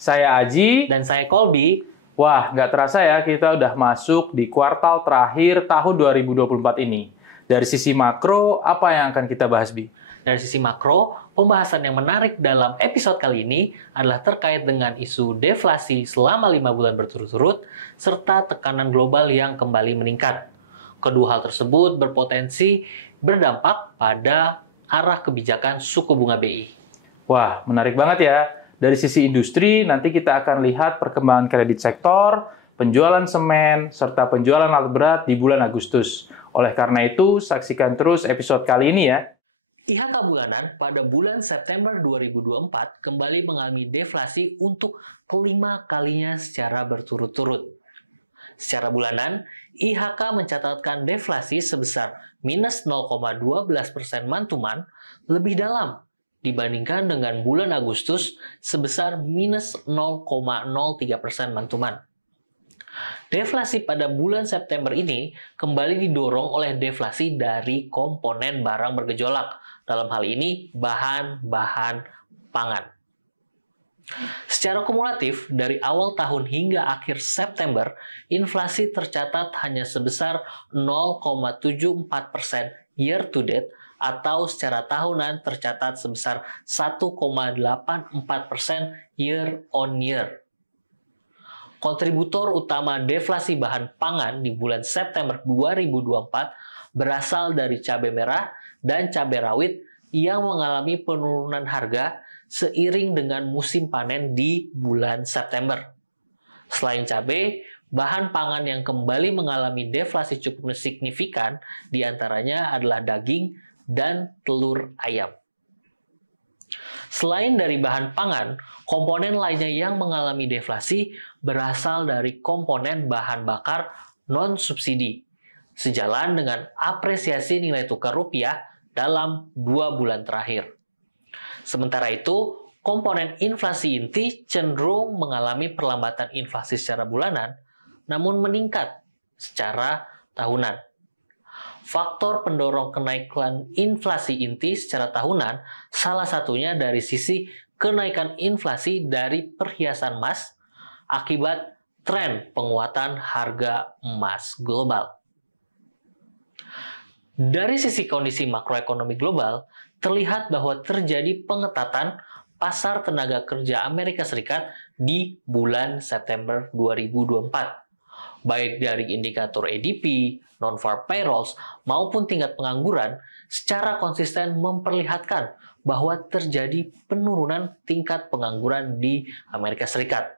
Saya Aji. Dan saya Colby. Wah, nggak terasa ya kita udah masuk di kuartal terakhir tahun 2024 ini. Dari sisi makro, apa yang akan kita bahas, Bi? Dari sisi makro, pembahasan yang menarik dalam episode kali ini adalah terkait dengan isu deflasi selama 5 bulan berturut-turut, serta tekanan global yang kembali meningkat. Kedua hal tersebut berpotensi berdampak pada arah kebijakan suku bunga BI. Wah, menarik banget ya. Dari sisi industri, nanti kita akan lihat perkembangan kredit sektor, penjualan semen, serta penjualan alat berat di bulan Agustus. Oleh karena itu, saksikan terus episode kali ini ya. IHK bulanan pada bulan September 2024 kembali mengalami deflasi untuk kelima kalinya secara berturut-turut. Secara bulanan, IHK mencatatkan deflasi sebesar minus 0,12% month-to-month, lebih dalam dibandingkan dengan bulan Agustus sebesar minus 0,03% month-to-month. Deflasi pada bulan September ini kembali didorong oleh deflasi dari komponen barang bergejolak, dalam hal ini bahan-bahan pangan. Secara kumulatif, dari awal tahun hingga akhir September, inflasi tercatat hanya sebesar 0,74% year to date, atau secara tahunan tercatat sebesar 1,84% year on year. Kontributor utama deflasi bahan pangan di bulan September 2024 berasal dari cabai merah dan cabai rawit yang mengalami penurunan harga seiring dengan musim panen di bulan September. Selain cabai, bahan pangan yang kembali mengalami deflasi cukup signifikan diantaranya adalah daging dan telur ayam. Selain dari bahan pangan, komponen lainnya yang mengalami deflasi berasal dari komponen bahan bakar non-subsidi, sejalan dengan apresiasi nilai tukar rupiah dalam 2 bulan terakhir. Sementara itu, komponen inflasi inti cenderung mengalami perlambatan inflasi secara bulanan, namun meningkat secara tahunan. Faktor pendorong kenaikan inflasi inti secara tahunan salah satunya dari sisi kenaikan inflasi dari perhiasan emas akibat tren penguatan harga emas global. Dari sisi kondisi makroekonomi global, terlihat bahwa terjadi pengetatan pasar tenaga kerja Amerika Serikat di bulan September 2024. Baik dari indikator ADP, non-farm payrolls, maupun tingkat pengangguran secara konsisten memperlihatkan bahwa terjadi penurunan tingkat pengangguran di Amerika Serikat.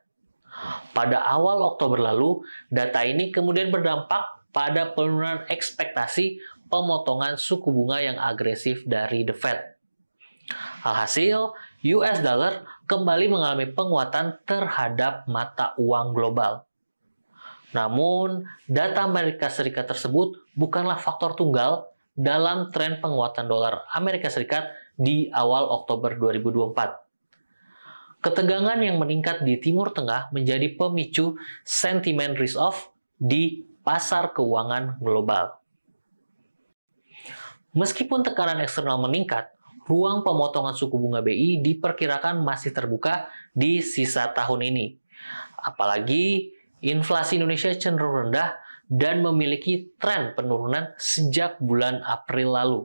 Pada awal Oktober lalu, data ini kemudian berdampak pada penurunan ekspektasi pemotongan suku bunga yang agresif dari The Fed. Alhasil, US dollar kembali mengalami penguatan terhadap mata uang global. Namun, data Amerika Serikat tersebut bukanlah faktor tunggal dalam tren penguatan dolar Amerika Serikat di awal Oktober 2024. Ketegangan yang meningkat di Timur Tengah menjadi pemicu sentimen risk-off di pasar keuangan global. Meskipun tekanan eksternal meningkat, ruang pemotongan suku bunga BI diperkirakan masih terbuka di sisa tahun ini. Apalagi inflasi Indonesia cenderung rendah dan memiliki tren penurunan sejak bulan April lalu.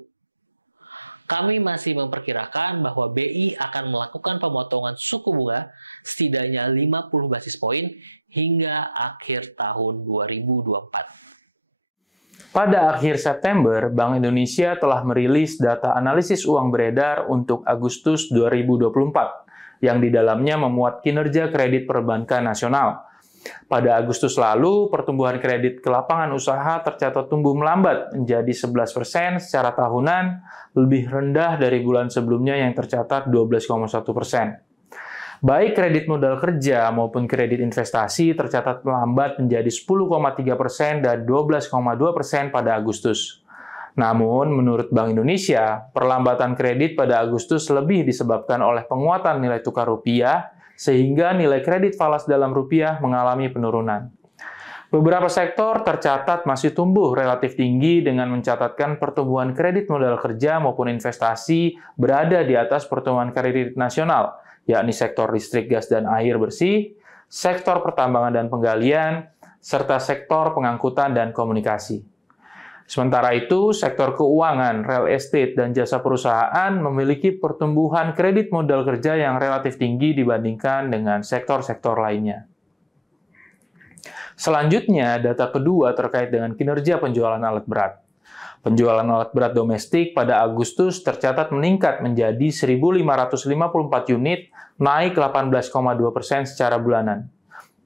Kami masih memperkirakan bahwa BI akan melakukan pemotongan suku bunga setidaknya 50 basis poin hingga akhir tahun 2024. Pada akhir September, Bank Indonesia telah merilis data analisis uang beredar untuk Agustus 2024, yang di dalamnya memuat kinerja kredit perbankan nasional. Pada Agustus lalu, pertumbuhan kredit ke lapangan usaha tercatat tumbuh melambat menjadi 11% secara tahunan, lebih rendah dari bulan sebelumnya yang tercatat 12,1%. Baik kredit modal kerja maupun kredit investasi tercatat melambat menjadi 10,3% dan 12,2% pada Agustus. Namun, menurut Bank Indonesia, perlambatan kredit pada Agustus lebih disebabkan oleh penguatan nilai tukar rupiah, sehingga nilai kredit falas dalam rupiah mengalami penurunan. Beberapa sektor tercatat masih tumbuh relatif tinggi dengan mencatatkan pertumbuhan kredit modal kerja maupun investasi berada di atas pertumbuhan kredit nasional, yakni sektor listrik, gas, dan air bersih, sektor pertambangan dan penggalian, serta sektor pengangkutan dan komunikasi. Sementara itu, sektor keuangan, real estate, dan jasa perusahaan memiliki pertumbuhan kredit modal kerja yang relatif tinggi dibandingkan dengan sektor-sektor lainnya. Selanjutnya, data kedua terkait dengan kinerja penjualan alat berat. Penjualan alat berat domestik pada Agustus tercatat meningkat menjadi 1.554 unit, naik 18,2% secara bulanan.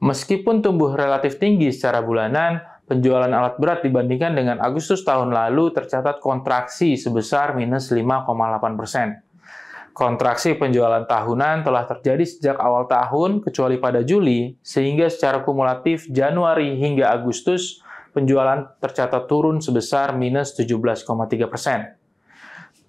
Meskipun tumbuh relatif tinggi secara bulanan, penjualan alat berat dibandingkan dengan Agustus tahun lalu tercatat kontraksi sebesar minus 5,8%. Kontraksi penjualan tahunan telah terjadi sejak awal tahun, kecuali pada Juli, sehingga secara kumulatif Januari hingga Agustus, penjualan tercatat turun sebesar minus 17,3%.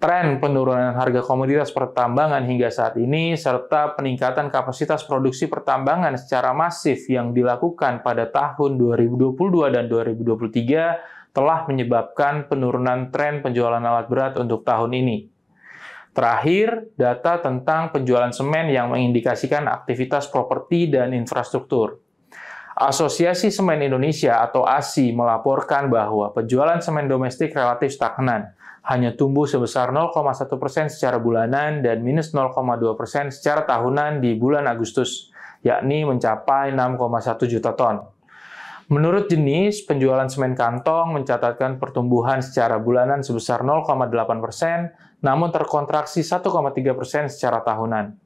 Tren penurunan harga komoditas pertambangan hingga saat ini, serta peningkatan kapasitas produksi pertambangan secara masif yang dilakukan pada tahun 2022 dan 2023 telah menyebabkan penurunan tren penjualan alat berat untuk tahun ini. Terakhir, data tentang penjualan semen yang mengindikasikan aktivitas properti dan infrastruktur. Asosiasi Semen Indonesia atau ASI melaporkan bahwa penjualan semen domestik relatif stagnan, hanya tumbuh sebesar 0,1% secara bulanan dan minus 0,2% secara tahunan di bulan Agustus, yakni mencapai 6,1 juta ton. Menurut jenis, penjualan semen kantong mencatatkan pertumbuhan secara bulanan sebesar 0,8%, namun terkontraksi 1,3% secara tahunan.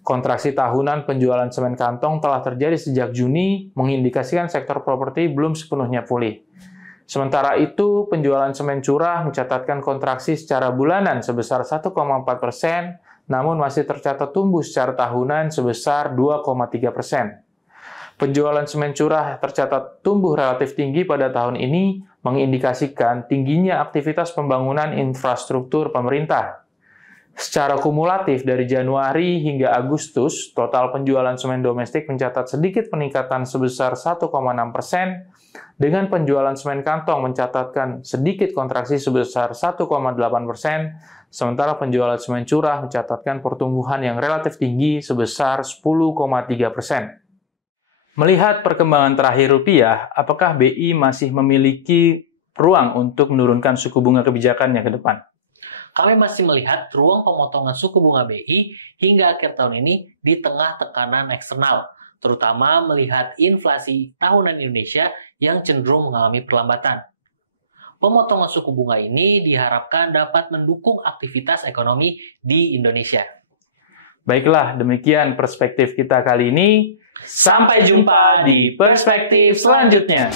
Kontraksi tahunan penjualan semen kantong telah terjadi sejak Juni, mengindikasikan sektor properti belum sepenuhnya pulih. Sementara itu, penjualan semen curah mencatatkan kontraksi secara bulanan sebesar 1,4%, namun masih tercatat tumbuh secara tahunan sebesar 2,3%. Penjualan semen curah tercatat tumbuh relatif tinggi pada tahun ini, mengindikasikan tingginya aktivitas pembangunan infrastruktur pemerintah. Secara kumulatif dari Januari hingga Agustus, total penjualan semen domestik mencatat sedikit peningkatan sebesar 1,6%, dengan penjualan semen kantong mencatatkan sedikit kontraksi sebesar 1,8%, sementara penjualan semen curah mencatatkan pertumbuhan yang relatif tinggi sebesar 10,3%. Melihat perkembangan terakhir rupiah, apakah BI masih memiliki ruang untuk menurunkan suku bunga kebijakannya ke depan? Kami masih melihat ruang pemotongan suku bunga BI hingga akhir tahun ini di tengah tekanan eksternal, terutama melihat inflasi tahunan Indonesia yang cenderung mengalami perlambatan. Pemotongan suku bunga ini diharapkan dapat mendukung aktivitas ekonomi di Indonesia. Baiklah, demikian perspektif kita kali ini. Sampai jumpa di perspektif selanjutnya.